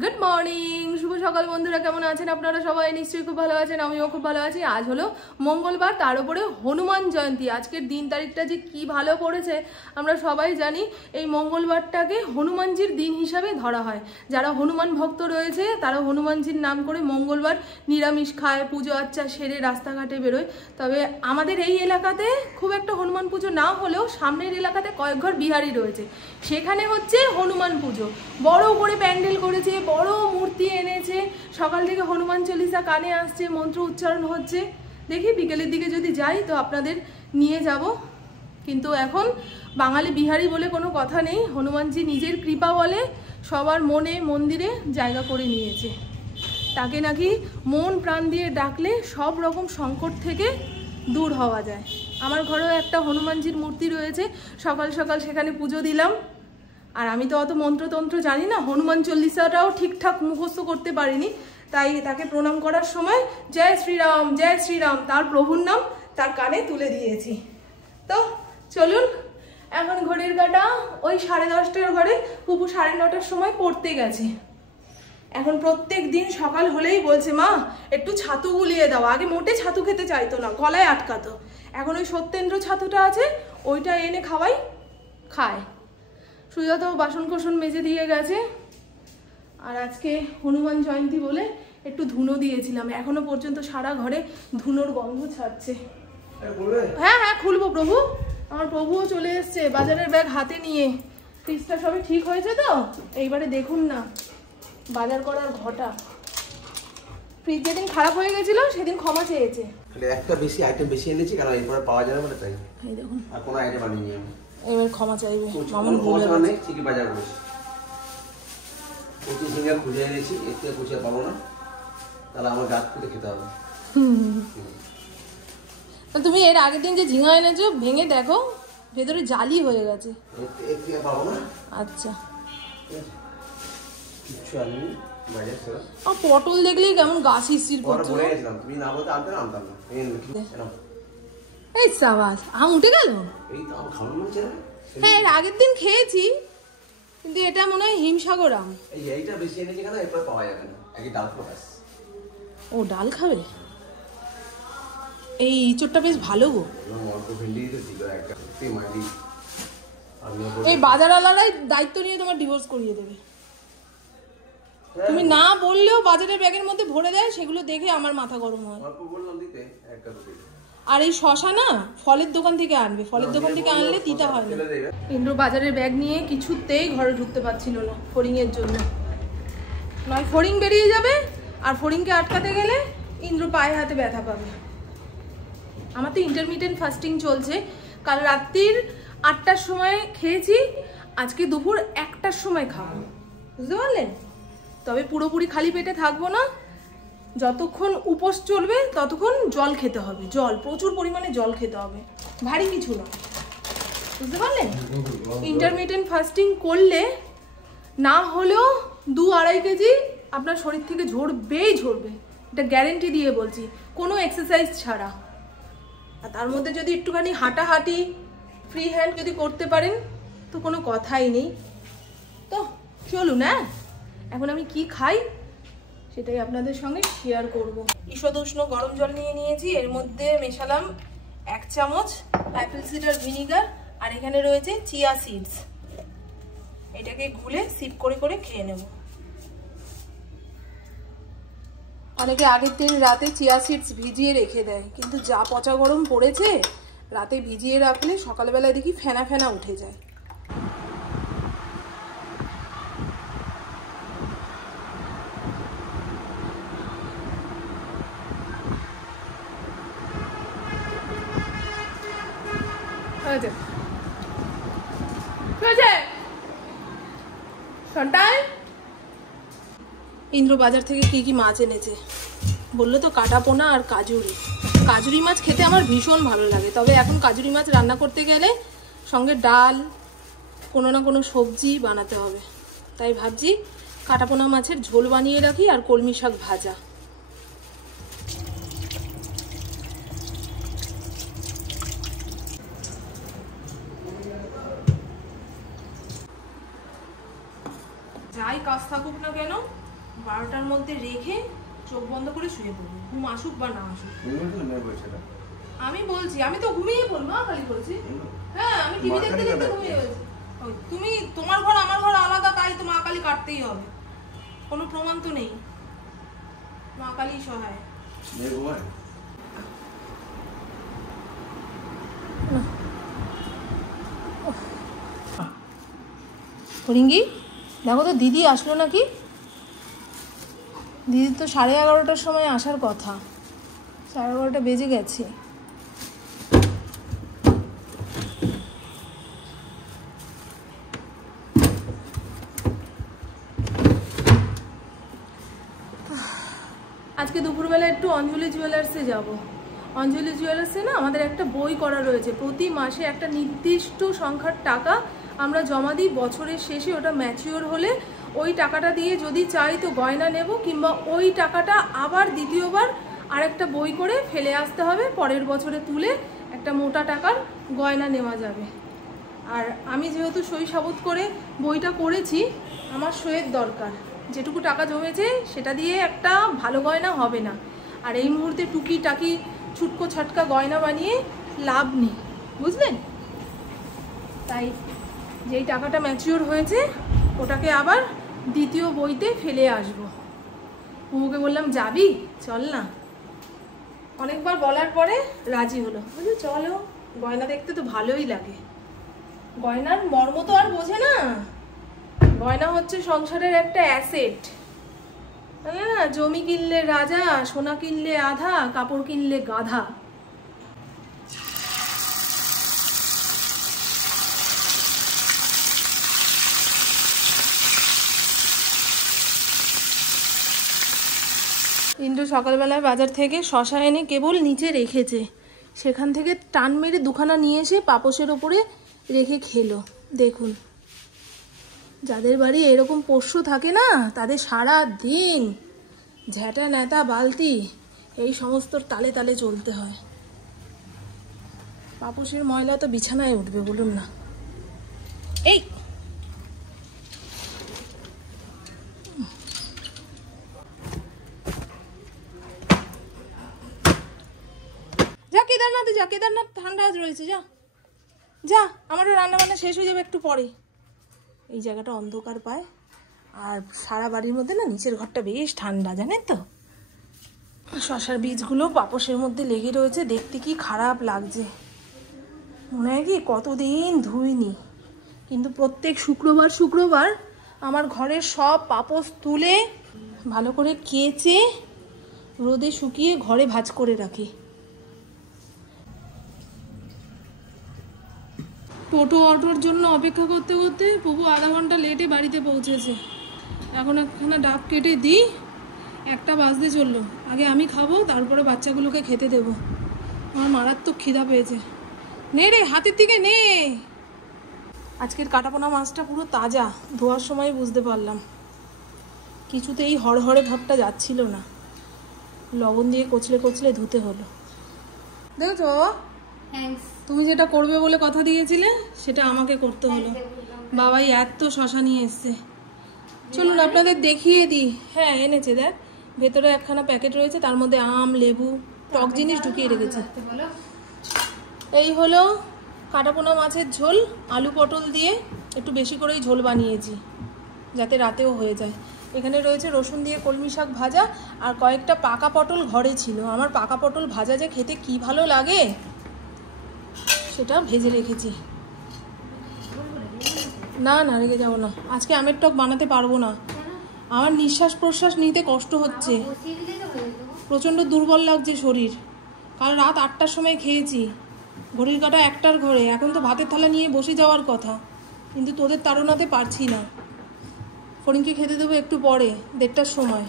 Good morning, শুভ সকাল বন্ধুরা। কেমন আছেন আপনারা? সবাই নিশ্চয়ই খুব ভালো আছেন, আমিও খুব ভালো আছি। আজ হলো মঙ্গলবার, তার উপরে হনুমান জয়ন্তী। আজকের দিন তারিখটা যে কি ভালো পড়েছে আমরা সবাই জানি। এই মঙ্গলবারটাকে হনুমানজির দিন হিসাবে ধরা হয়। যারা হনুমান ভক্ত রয়েছে তারা হনুমানজির নাম করে মঙ্গলবার নিরামিষ খায়, পুজো আচ্চা সেরে রাস্তাঘাটে বেরোয়। তবে আমাদের এই এলাকাতে খুব একটা হনুমান পুজো না হলেও সামনের এলাকাতে কয়েক ঘর বিহারি রয়েছে, সেখানে হচ্ছে হনুমান পুজো। বড় করে প্যান্ডেল করেছে, বড় মূর্তি এনেছে, সকাল থেকে হনুমান চল্লিশা কানে আসছে, মন্ত্র উচ্চারণ হচ্ছে। দেখি বিকেলের দিকে যদি যাই তো আপনাদের নিয়ে যাব। কিন্তু এখন বাঙালি বিহারি বলে কোনো কথা নেই, হনুমানজি নিজের কৃপা বলে সবার মনে মন্দিরে জায়গা করে নিয়েছে। তাকে নাকি মন প্রাণ দিয়ে ডাকলে সব রকম সংকট থেকে দূর হওয়া যায়। আমার ঘরেও একটা হনুমানজির মূর্তি রয়েছে, সকাল সকাল সেখানে পুজো দিলাম। আর আমি তো অত মন্ত্রতন্ত্র জানি না, হনুমান চল্লিশাটাও ঠিকঠাক মুখস্থ করতে পারিনি, তাই তাকে প্রণাম করার সময় জয় শ্রীরাম জয় শ্রীরাম তার প্রভুর নাম তার কানে তুলে দিয়েছি। তো চলুন, এখন ঘড়ির কাঁটা ওই 10:30টার ঘরে, পুপু 9:30টার সময় পড়তে গেছে। এখন প্রত্যেক দিন সকাল হলেই বলছে মা একটু ছাতু গুলিয়ে দাও। আগে মোটে ছাতু খেতে চাইতো না, গলায় আটকাতো। এখন ওই সত্যেন্দ্র ছাতুটা আছে, ওইটা এনে খাওয়াই, খায়। সুজাতা বাসন কোসন মেজে দিয়ে গেছে। আর আজকে হনুমান জয়ন্তী বলে একটু ধুনো দিয়েছিলাম, এখনো পর্যন্ত সারা ঘরে ধুনোর গন্ধ ছাড়ছে। হ্যাঁ হ্যাঁ খুলবো প্রভু। আমার প্রভুও চলে এসছে বাজারের ব্যাগ হাতে নিয়ে। ফ্রিজটা সবই ঠিক হয়েছে তো? এইবারে দেখুন না বাজার করার ঘটা। ফ্রিজ যেদিন খারাপ হয়ে গেছিল সেদিন ক্ষমা চেয়েছে। একটা বেশি আইটেম বেশি এনেছি কারণ এরপরে পাওয়া যাবে না, তাই এই দেখুন আর কোনো আইটেম আনিনি আমি। এবার ক্ষমা চাইবে। মামুন ভুলে গেছে, ঠিকই বাজার করেছি। প্রচুর সিঙ্গার খুঁজে এনেছি, এর থেকে খুঁজে পাবো না, তাহলে আমার গাছ খুঁজে খেতে হবে। তুমি এর আগের দিন যে ঝিঙা এনেছো ভেঙে দেখো, ভেতরে জালি হয়ে গেছে। এর থেকে পাবো না। আচ্ছা কিচ্ছু আনিনি বাজার ছাড়া। আর পটল দেখলেই কেমন গাছ হিসির করছে। বলে গেছিলাম তুমি না বলতে আনতে না, আনতাম না। এই সাবাস, আম উঠে গেল। এই তো আম খাওয়ানো হচ্ছে না। হ্যাঁ এর আগের দিন খেয়েছি, কিন্তু এটা মনে হয় হিমসাগর আম। এইটা বেশি এনেছি কেন, এরপরে পাওয়া যাবে না। একই ডাল ফোকাস। ও ডাল খাবে? এই ইঁচড়টা বেশ ভালো গো। এই বাজারওয়ালারাই দায়িত্ব নিয়ে তোমার ডিভোর্স করিয়ে দেবে। তুমি না বললেও বাজারের ব্যাগের মধ্যে ভরে দেয়, সেগুলো দেখে আমার মাথা গরম হয়। আর এই শশা না ফলের দোকান থেকে আনবে, ফলের দোকান থেকে আনলে তিতা হয় না। ইন্দ্র বাজারের ব্যাগ নিয়ে কিছুতেই ঘরে ঢুকতে পারছিল না ফড়িং এর জন্য। নয় ফড়িং বেরিয়ে যাবে, আর ফড়িংকে আটকাতে গেলে ইন্দ্র পায়ে হাতে ব্যথা পাবে। আমার তো ইন্টারমিডিয়েন্ট ফাস্টিং চলছে। কাল রাত্রির 8টার সময় খেয়েছি, আজকে দুপুর 1টার সময় খাবো, বুঝতে পারলেন? তবে পুরোপুরি খালি পেটে থাকবো না, যতক্ষণ উপোস চলবে ততক্ষণ জল খেতে হবে। জল, প্রচুর পরিমাণে জল খেতে হবে, ভারী কিছু না, বুঝতে পারলেন? ইন্টারমিডিয়েন্ট ফাস্টিং করলে না হলেও 2-2.5 কেজি আপনার শরীর থেকে ঝরবেই ঝরবে, এটা গ্যারেন্টি দিয়ে বলছি, কোনো এক্সারসাইজ ছাড়া। আর তার মধ্যে যদি একটুখানি হাঁটাহাঁটি ফ্রি হ্যান্ড যদি করতে পারেন তো কোনো কথাই নেই। তো চলুন, হ্যাঁ এখন আমি কি খাই সেটাই আপনাদের সঙ্গে শেয়ার করব। ঈষদুষ্ণ গরম জল নিয়ে নিয়েছি, এর মধ্যে মেশালাম 1 চামচ অ্যাপেল সিডার ভিনিগার, আর এখানে রয়েছে চিয়া সিডস। এটাকে গুলে সিপ করে করে খেয়ে নেব। অনেকে আগের দিন রাতে চিয়া সিডস ভিজিয়ে রেখে দেয়, কিন্তু যা পচা গরম পড়েছে, রাতে ভিজিয়ে রাখলে সকালবেলায় দেখি ফেনা ফেনা উঠে যায়। ইন্দ্র বাজার থেকে কি কি মাছ এনেছে বললো তো, কাটাপোনা আর কাজুরি। কাজুরি মাছ খেতে আমার ভীষণ ভালো লাগে, তবে এখন কাজুরি মাছ রান্না করতে গেলে সঙ্গে ডাল, কোনো না কোনো সবজি বানাতে হবে। তাই ভাবছি কাটাপোনা মাছের ঝোল বানিয়ে রাখি আর কলমি শাক ভাজা। যাই কাজ থাকুক না কেন 12টার মধ্যে রেখে চোখ বন্ধ করে শুয়ে পড়বো, ঘুম আসুক বা না আসুক। আমি বলছি, আমি তো ঘুমিয়ে পড়বো। মা খালি বলছি, হ্যাঁ আমি টিভি দেখতে দেখতে ঘুমিয়ে পড়ছি। তুমি তোমার ঘর আমার ঘর আলাদা, তাই তো মা কালী কাটতেই হবে, কোনো প্রমাণ তো নেই। মা কালী সহায়। হরিঙ্গি দেখো তো দিদি আসলো নাকি? দিদির তো 11:30টার সময় আসার কথা, 11:30 বেজে গেছে। আজকে দুপুরবেলা একটু অঞ্জলি জুয়েলার্সে যাব। অঞ্জলি জুয়েলার্সে না আমাদের একটা বই করা রয়েছে, প্রতি মাসে একটা নির্দিষ্ট সংখ্যার টাকা আমরা জমা দিই, বছরের শেষে ওটা ম্যাচিওর হলে ওই টাকাটা দিয়ে যদি চাই তো গয়না নেব, কিংবা ওই টাকাটা আবার দ্বিতীয়বার আরেকটা বই করে ফেলে আসতে হবে, পরের বছরে তুলে একটা মোটা টাকার গয়না নেওয়া যাবে। আর আমি যেহেতু সই সাবুত করে বইটা করেছি, আমার সইয়ের দরকার, যেটুকু টাকা জমেছে সেটা দিয়ে একটা ভালো গয়না হবে না। আর এই মুহূর্তে টুকি টাকি ছুটকো ছাটকা গয়না বানিয়ে লাভ নেই, বুঝলেন? তাই যেই টাকাটা ম্যাচিওর হয়েছে ওটাকে আবার দ্বিতীয় বইতে ফেলে আসবো। বুবুকে বললাম যাবি, চল না। অনেকবার বলার পরে রাজি হলো, বলি চলো, গয়না দেখতে তো ভালোই লাগে। গয়নার মর্ম তো আর বোঝে না। গয়না হচ্ছে সংসারের একটা অ্যাসেট, না? জমি কিনলে রাজা, সোনা কিনলে আধা, কাপড় কিনলে গাধা। ইন্দ্র সকালবেলায় বাজার থেকে শশা এনে কেবল নিচে রেখেছে, সেখান থেকে টান মেরে দুখানা নিয়ে এসে পাপোশের ওপরে রেখে খেলো। দেখুন, যাদের বাড়ি এরকম পোষ্য থাকে না, তাদের সারা দিন ঝ্যাঁটা ন্যাতা বালতি এই সমস্ত তালে তালে চলতে হয়। পাপোশের ময়লা তো বিছানায় উঠবে, বলুন না। এই যা কেদারনাথে যা, কেদারনাথ ঠান্ডা রয়েছে, যা যা, আমারও রান্না বান্না শেষ হয়ে যাবে একটু পরে। এই জায়গাটা অন্ধকার পায়, আর সারা বাড়ির মধ্যে না নিচের ঘরটা বেশ ঠান্ডা, জানেন তো। শশার বীজগুলো পাপোশের মধ্যে লেগে রয়েছে, দেখতে কি খারাপ লাগছে। মনে হয় কি কতদিন ধুইনি, কিন্তু প্রত্যেক শুক্রবার শুক্রবার আমার ঘরের সব পাপোশ তুলে ভালো করে কেচে রোদে শুকিয়ে ঘরে ভাঁজ করে রাখি। টোটো অটোর জন্য অপেক্ষা করতে করতে প্রভু আধা ঘন্টা লেটে বাড়িতে পৌঁছেছে। এখন একখানা ডাব কেটে দিই, 1টা বাজতে চললো। আগে আমি খাবো, তারপরে বাচ্চাগুলোকে খেতে দেবো। আমার মারাত্মক খিদা পেয়েছে। নে রে, হাতের দিকে নে। আজকের কাটাপোনা মাছটা পুরো তাজা, ধোয়ার সময় বুঝতে পারলাম। কিছুতেই হড়হড়ে ভাবটা যাচ্ছিল না, লবণ দিয়ে কচলে কচলে ধুতে হলো। দেখো তুমি যেটা করবে বলে কথা দিয়েছিলে সেটা আমাকে করতে হলো। বাবাই এত শশা নিয়ে এসছে। চলুন আপনাদের দেখিয়ে দিই। হ্যাঁ এনেছে, দেখ ভেতরে একখানা প্যাকেট রয়েছে, তার মধ্যে আম, লেবু, টক জিনিস ঢুকিয়ে রেখেছে। এই হলো কাটাপোনা মাছের ঝোল, আলু পটল দিয়ে একটু বেশি করেই ঝোল বানিয়েছি যাতে রাতেও হয়ে যায়। এখানে রয়েছে রসুন দিয়ে কলমি শাক ভাজা, আর কয়েকটা পাকা পটল ঘরে ছিল। আমার পাকা পটল ভাজা যে খেতে কি ভালো লাগে, সেটা ভেজে রেখেছি। না না, রেখে যাবো না, আজকে আমের টক বানাতে পারবো না। আমার নিঃশ্বাস প্রশ্বাস নিতে কষ্ট হচ্ছে, প্রচণ্ড দুর্বল লাগছে শরীর। কাল রাত 8টার সময় খেয়েছি, ঘড়ির কাঁটা 1টার ঘরে। এখন তো ভাতের থালা নিয়ে বসে যাওয়ার কথা, কিন্তু তোদের তাড়নাতে পারছি না। ফড়িংকে খেতে দেবো একটু পরে, 1:30টার সময়।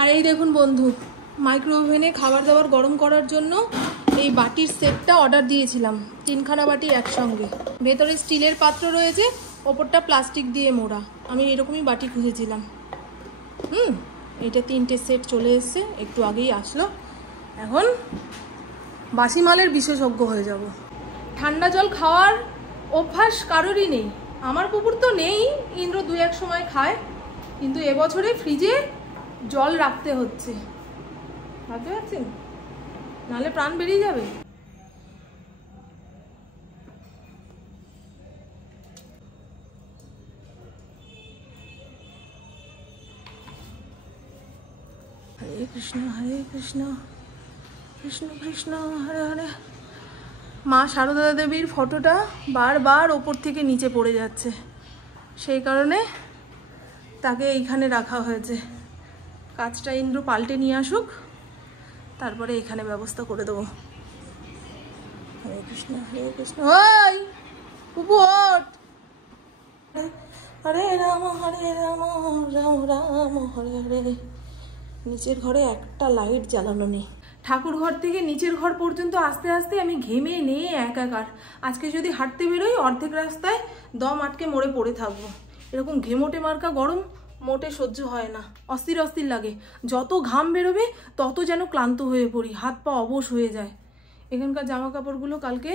আর এই দেখুন বন্ধু, মাইক্রো ওভেনে খাবার দাবার গরম করার জন্য এই বাটির সেটটা অর্ডার দিয়েছিলাম, 3খানা বাটি একসঙ্গে। ভেতরে স্টিলের পাত্র রয়েছে, ওপরটা প্লাস্টিক দিয়ে মোড়া। আমি এরকমই বাটি খুঁজেছিলাম। এটা 3টে সেট চলে এসছে, একটু আগেই আসলো। এখন বাসি মালের বিশেষজ্ঞ হয়ে যাব। ঠান্ডা জল খাওয়ার অভ্যাস কারোরই নেই, আমার পুকুর তো নেই, ইন্দ্র 2-1 সময় খায়, কিন্তু এবছরে ফ্রিজে জল রাখতে হচ্ছে, ভাবতে পারছেন, নাহলে প্রাণ বেরিয়ে যাবে। হরে কৃষ্ণ কৃষ্ণ কৃষ্ণ হরে হরে। মা সারদা দেবীর ফটোটা বারবার ওপর থেকে নিচে পড়ে যাচ্ছে, সেই কারণে তাকে এইখানে রাখা হয়েছে। কাজটা ইন্দ্র পাল্টে নিয়ে আসুক, তারপরে এখানে ব্যবস্থা করে দেবো। হরে কৃষ্ণ ওই পুপু ওঠ। হরে রাম রাম রাম হরে হরে। নিচের ঘরে একটা লাইট জ্বালানো নেই। ঠাকুর ঘর থেকে নিচের ঘর পর্যন্ত আস্তে আস্তে আমি ঘেমে নিয়ে একাকার। আজকে যদি হাঁটতে বেরোই অর্ধেক রাস্তায় দম আটকে মরে পড়ে থাকবো। এরকম ঘেমোটে মার্কা গরম মোটে সহ্য হয় না, অস্থির অস্থির লাগে। যত ঘাম বেরোবে তত যেন ক্লান্ত হয়ে পড়ি, হাত পা অবশ হয়ে যায়। এখানকার জামা কাপড়গুলো কালকে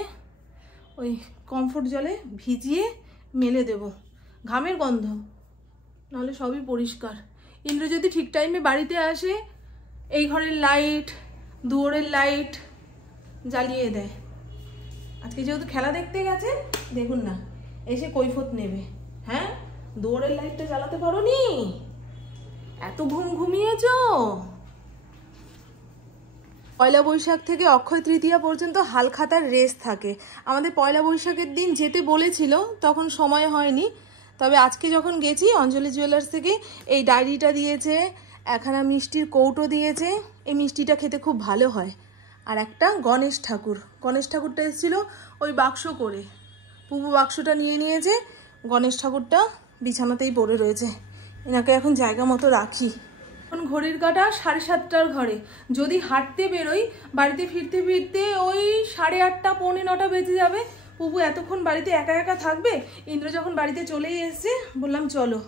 ওই কমফোর্ট জলে ভিজিয়ে মেলে দেব, ঘামের গন্ধ, নাহলে সবই পরিষ্কার। ইন্দ্র যদি ঠিক টাইমে বাড়িতে আসে, এই ঘরের লাইট দুয়ারের লাইট জ্বালিয়ে দেয়। আজকে যেহেতু খেলা দেখতে গেছে, দেখুন না, এসে কৈফত নেবে। হ্যাঁ, দুয়ারের লাইটটা জ্বালাতে পারো নি, এত ঘুমিয়েছ। পয়লা বৈশাখ থেকে অক্ষয় তৃতীয়া পর্যন্ত হালখাতার রেস থাকে। আমাদের পয়লা বৈশাখের দিন যেতে বলেছিল, তখন সময় হয়নি। তবে আজকে যখন গেছি, অঞ্জলি জুয়েলার্স থেকে এই ডায়েরিটা দিয়েছে, একখানা মিষ্টির কৌটো দিয়েছে। এই মিষ্টিটা খেতে খুব ভালো হয়। আর একটা গণেশ ঠাকুরটা এসেছিল ওই বাক্স করে, পুপু বাক্সটা নিয়ে নিয়েছে। গণেশ ঠাকুরটা বিছানাতেই পড়ে রয়েছে, এনাকে এখন জায়গা মতো রাখি। এখন ঘড়ির কাঁটা 7:30টার ঘরে। যদি হাঁটতে বেরোই, বাড়িতে ফিরতে ফিরতে ওই 8:30 পৌনে 9টা বেজে যাবে। পুপু এতক্ষণ বাড়িতে একা একা থাকবে। ইন্দ্র যখন বাড়িতে চলেই এসছে, বললাম চলো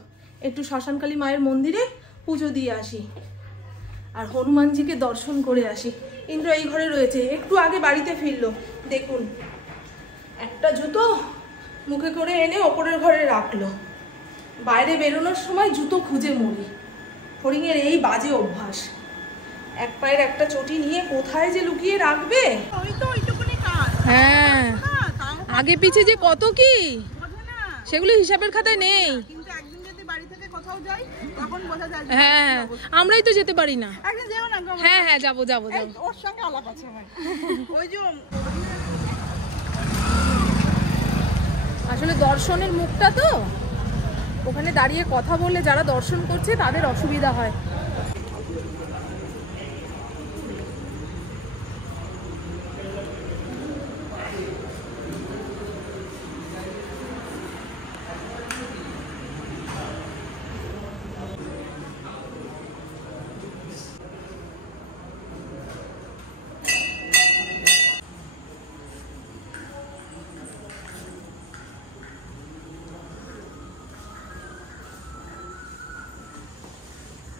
একটু শ্মশানকালী মায়ের মন্দিরে পুজো দিয়ে আসি আর হনুমানজিকে দর্শন করে আসি। ইন্দ্র এই ঘরে রয়েছে, একটু আগে বাড়িতে ফিরলো। দেখুন, একটা জুতো মুখে করে এনে ওপরের ঘরে রাখলো। বাইরে বেরোনোর সময় জুতো খুঁজে মরি। হরিণের এই বাজে অভ্যাস, এক পায়ের একটা চটি নিয়ে কোথায় যে লুকিয়ে রাখবে। হ্যাঁ, আগে পিছে যে কত কি, সেগুলো হিসাবের খাতায় নেই। হ্যাঁ, আমরাই তো যেতে পারি না। হ্যাঁ হ্যাঁ, যাবো। আসলে দর্শনের মুখটা তো, ওখানে দাঁড়িয়ে কথা বললে যারা দর্শন করছে তাদের অসুবিধা হয়।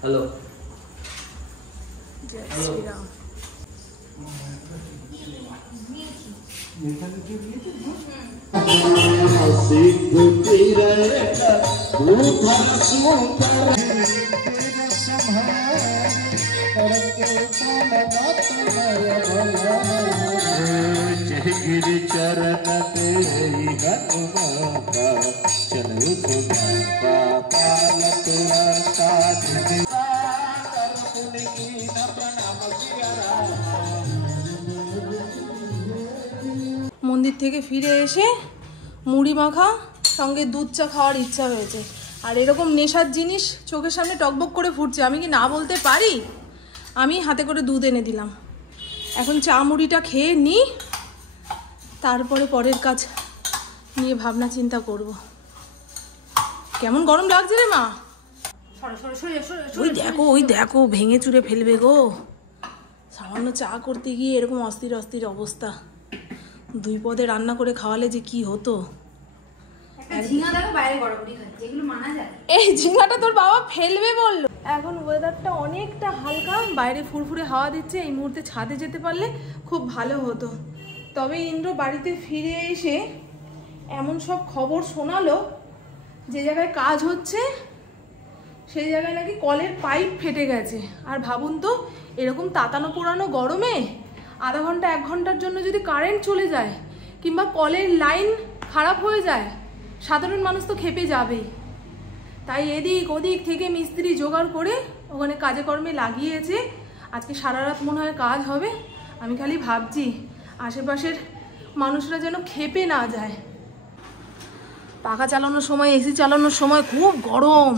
हेलो, जय श्री राम। गिरि चरण तेरी हनुमान का चलो तुम्हारा पाल तुरंता মন্দির থেকে ফিরে এসে মুড়ি মাখা সঙ্গে দুধ চা খাওয়ার ইচ্ছা হয়েছে। আর এরকম নেশার জিনিস চোখের সামনে টকবক করে ফুটছে, আমি কি না বলতে পারি? আমি হাতে করে দুধ এনে দিলাম। এখন চা মুড়িটা খেয়ে নিই, তারপরে পরের কাজ নিয়ে ভাবনা চিন্তা করব। কেমন গরম লাগছে রে মা? ওই দেখো ভেঙে চুরে ফেলবে গো। সামান্য চা করতে গিয়ে এরকম অস্থির অস্থির অবস্থা। 2 পদে রান্না করে খাওয়ালে যে কি হতো। এই ঝিঙাটা তোর বাবা ফেলবে বললো। এখন ওয়েদারটা অনেকটা হালকা, বাইরে ফুরফুরে হাওয়া দিচ্ছে। এই মুহূর্তে ছাদে যেতে পারলে খুব ভালো হতো। তবে ইন্দ্র বাড়িতে ফিরে এসে এমন সব খবর শোনালো, যে জায়গায় কাজ হচ্ছে সেই জায়গায় নাকি কলের পাইপ ফেটে গেছে। আর ভাবুন তো, এরকম তাতানো পোড়ানো গরমে আধা ঘন্টা 1 ঘন্টার জন্য যদি কারেন্ট চলে যায় কিংবা কলের লাইন খারাপ হয়ে যায়, সাধারণ মানুষ তো ক্ষেপে যাবেই। তাই এদিক ওদিক থেকে মিস্ত্রি জোগাড় করে ওখানে কাজে কর্মে লাগিয়েছে। আজকে সারা রাত মনে হয় কাজ হবে। আমি খালি ভাবছি আশেপাশের মানুষরা যেন ক্ষেপে না যায়। পাখা চালানোর সময়, এসি চালানোর সময় খুব গরম,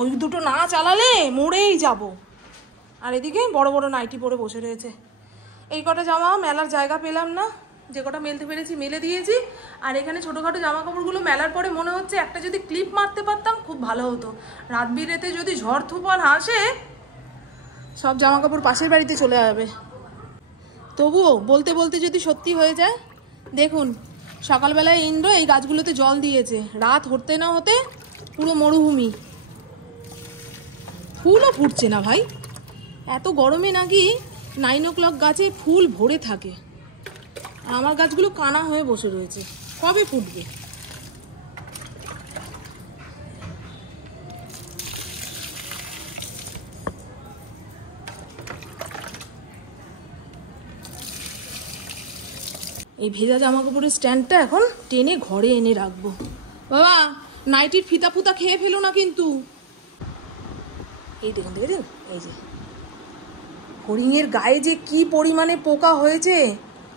ওই দুটো না চালালে মরেই যাব। আর এদিকে বড় বড় নাইটি পরে বসে রয়েছে। এই কটা জামা মেলার জায়গা পেলাম না, যে কটা মেলতে পেরেছি মেলে দিয়েছি। আর এখানে ছোটোখাটো জামা কাপড়গুলো মেলার পরে মনে হচ্ছে একটা যদি ক্লিপ মারতে পারতাম খুব ভালো হতো। রাত বিরেতে যদি ঝড় তুফান আসে, সব জামা কাপড় পাশের বাড়িতে চলে যাবে। তবুও বলতে বলতে যদি সত্যি হয়ে যায়। দেখুন, সকালবেলায় ইন্দ্র এই গাছগুলোতে জল দিয়েছে, রাত হতে না হতে পুরো মরুভূমি। ফুলও ফুটছে না ভাই, এত গরমে নাকি 9 o'clock গাছে ফুল ভরে থাকে। আমার গাছগুলো কানা হয়ে বসে রয়েছে, কবে ফুটবে? এই ভেজা জামা কাপড়ের স্ট্যান্ডটা এখন টেনে ঘরে এনে রাখবো। বাবা, নাইটির ফিতা ফুতা খেয়ে ফেলো না কিন্তু। এই দেখুন, দেখেছেন, এই যে হরিণের গায়ে যে কি পরিমাণে পোকা হয়েছে।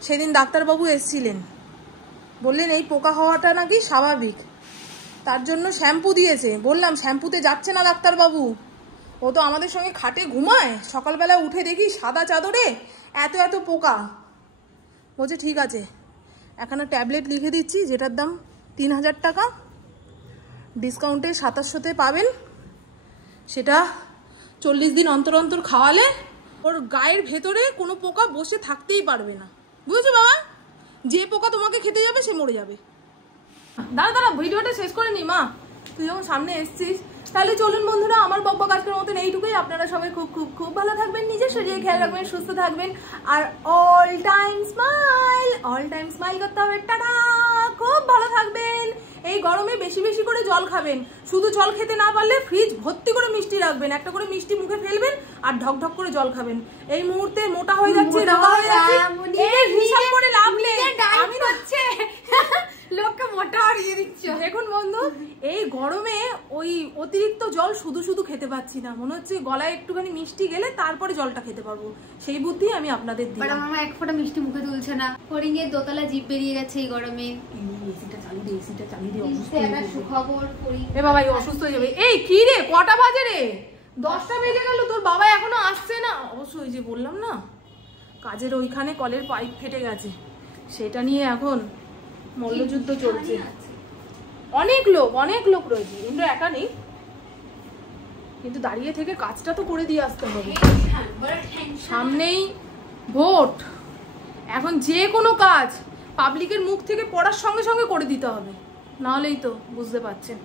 সেদিন ডাক্তারবাবু এসেছিলেন, বললেন এই পোকা হওয়াটা নাকি স্বাভাবিক, তার জন্য শ্যাম্পু দিয়েছে। বললাম শ্যাম্পুতে যাচ্ছে না ডাক্তারবাবু, ও তো আমাদের সঙ্গে খাটে ঘুমায়, সকালবেলা উঠে দেখি সাদা চাদরে এত এত পোকা। বলছে ঠিক আছে, এখানে ট্যাবলেট লিখে দিচ্ছি, যেটার দাম 3000 টাকা, ডিসকাউন্টে 2700-তে পাবেন। সেটা 40 দিন অন্তর অন্তর খাওয়ালে ওর গায়ের ভেতরে কোনো পোকা বসে থাকতেই পারবে না, বুঝেছো বাবা? যে পোকা তোমাকে খেতে যাবে সে মরে যাবে। দাঁড়া ভিডিওটা শেষ করে নি মা, তুই যখন সামনে এসছিস। তাহলে চলুন বন্ধুরা, আমার বকবক আজকের মতন এইটুকুই। আপনারা সবাই খুব খুব খুব ভালো থাকবেন, নিজের শরীরে খেয়াল রাখবেন, সুস্থ থাকবেন, আর অল টাইম স্মাইল করতে হবে। টাটা, খুব ভালো থাকবেন। এই গরমে বেশি বেশি করে জল খাবেন। শুধু জল খেতে না পারলে ফ্রিজ ভর্তি করে মিষ্টি রাখবেন, একটা করে মিষ্টি মুখে ফেলবেন আর ঢক ঢক করে জল খাবেন। এই মুহূর্তে মোটা হয়ে যাচ্ছে, রাগা হয়ে যাচ্ছে, হিসাব করে লাভ নেই। আমি হচ্ছে লোককে মোটা হারিয়ে দিচ্ছ। দেখুন বন্ধু, এই গরমে ওই অতিরিক্ত জল শুধু শুধু খেতে পাচ্ছি না, মনে হচ্ছে গলায় একটুখানি মিষ্টি গেলে তারপরে জলটা খেতে পারবো। সেই বুদ্ধি আমি আপনাদের দিই। আমার এক ফোঁটা মিষ্টি মুখে তুলছে না, হরিণের দোতলা জিভ বেরিয়ে গেছে এই গরমে। এসিটা চালিয়ে দে, সুখবর। এ বাবা, অসুস্থ হয়ে যাবে। এই কি রে, কটা বাজে রে? 10টা বেজে গেল, তোর বাবা এখনো আসছে না। অবশ্যই, যে বললাম না কাজের ওইখানে কলের পাইপ ফেটে গেছে, সেটা নিয়ে এখন মল্লযুদ্ধ চলছে। অনেক লোক রয়েছে, ইন্দ্র একা নেই, কিন্তু দাঁড়িয়ে থেকে কাজটা তো করে দিয়ে আসতে হবে। সামনেই ভোট, এখন যে কোনো কাজ পাবলিকের মুখ থেকে পড়ার সঙ্গে সঙ্গে করে দিতে হবে, নাহলেই তো বুঝতে পারছেন।